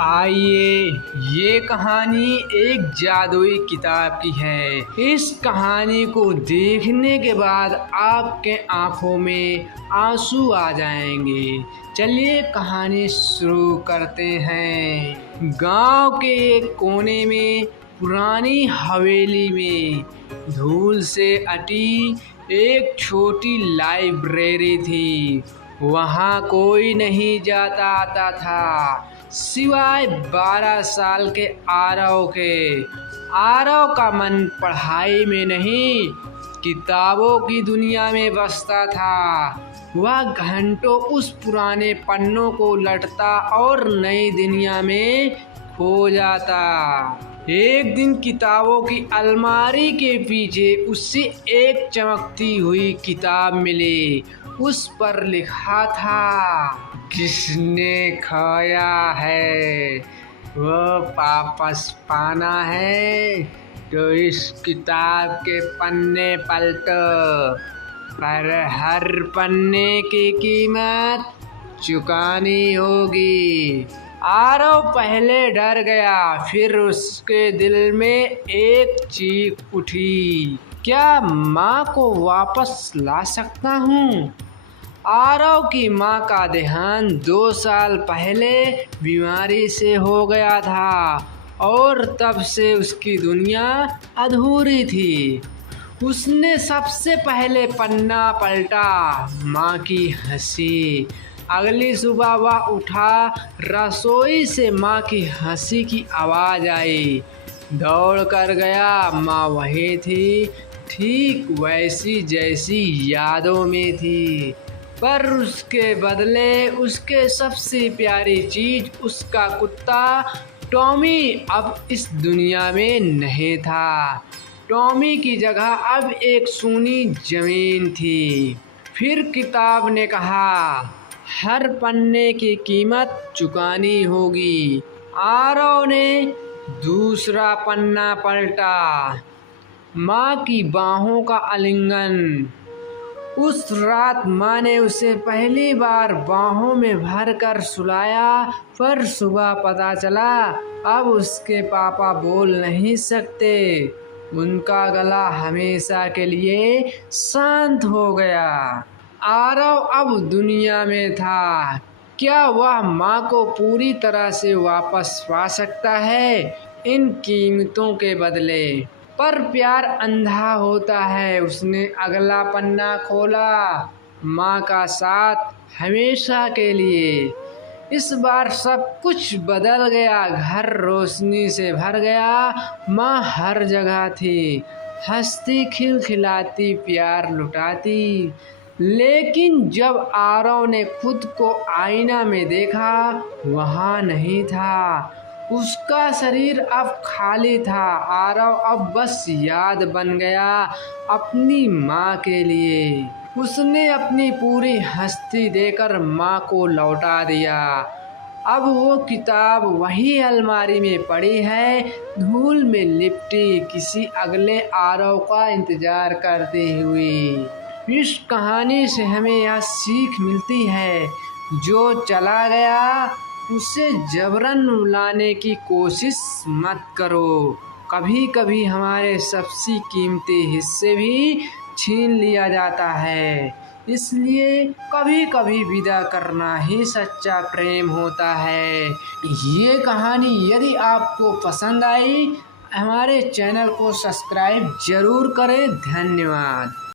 आइए, ये कहानी एक जादुई किताब की है। इस कहानी को देखने के बाद आपके आंखों में आंसू आ जाएंगे। चलिए कहानी शुरू करते हैं। गांव के एक कोने में पुरानी हवेली में धूल से अटी एक छोटी लाइब्रेरी थी। वहाँ कोई नहीं जाता आता था सिवाय 12 साल के आरव के। आरव का मन पढ़ाई में नहीं, किताबों की दुनिया में बसता था। वह घंटों उस पुराने पन्नों को लटता और नई दुनिया में खो जाता। एक दिन किताबों की अलमारी के पीछे उससे एक चमकती हुई किताब मिली। उस पर लिखा था, किसने खोया है वो वापस पाना है, तो इस किताब के पन्ने पलटो, पर हर पन्ने की कीमत चुकानी होगी। आरव पहले डर गया, फिर उसके दिल में एक चीख उठी, क्या माँ को वापस ला सकता हूँ? आरव की माँ का देहांत 2 साल पहले बीमारी से हो गया था और तब से उसकी दुनिया अधूरी थी। उसने सबसे पहले पन्ना पलटा, माँ की हंसी। अगली सुबह वह उठा, रसोई से माँ की हंसी की आवाज़ आई। दौड़ कर गया, माँ वहीं थी, ठीक वैसी जैसी यादों में थी। पर उसके बदले उसके सबसे प्यारी चीज़, उसका कुत्ता टॉमी अब इस दुनिया में नहीं था। टॉमी की जगह अब एक सूनी ज़मीन थी। फिर किताब ने कहा, हर पन्ने की कीमत चुकानी होगी। आरव ने दूसरा पन्ना पलटा, माँ की बाहों का आलिंगन। उस रात माँ ने उसे पहली बार बाहों में भर कर सुलाया, पर सुबह पता चला अब उसके पापा बोल नहीं सकते। उनका गला हमेशा के लिए शांत हो गया। आरव अब दुनिया में था। क्या वह माँ को पूरी तरह से वापस पा सकता है इन कीमतों के बदले? पर प्यार अंधा होता है। उसने अगला पन्ना खोला, माँ का साथ हमेशा के लिए। इस बार सब कुछ बदल गया। घर रोशनी से भर गया, माँ हर जगह थी, हंसती, खिलखिलाती, प्यार लुटाती। लेकिन जब आरव ने खुद को आईना में देखा, वहाँ नहीं था। उसका शरीर अब खाली था। आरव अब बस याद बन गया अपनी माँ के लिए। उसने अपनी पूरी हस्ती देकर माँ को लौटा दिया। अब वो किताब वही अलमारी में पड़ी है, धूल में लिपटी, किसी अगले आरव का इंतजार करती हुई। इस कहानी से हमें यह सीख मिलती है, जो चला गया उसे जबरन लाने की कोशिश मत करो। कभी कभी हमारे सबसे कीमती हिस्से भी छीन लिया जाता है, इसलिए कभी कभी विदा करना ही सच्चा प्रेम होता है। ये कहानी यदि आपको पसंद आई, हमारे चैनल को सब्सक्राइब जरूर करें। धन्यवाद।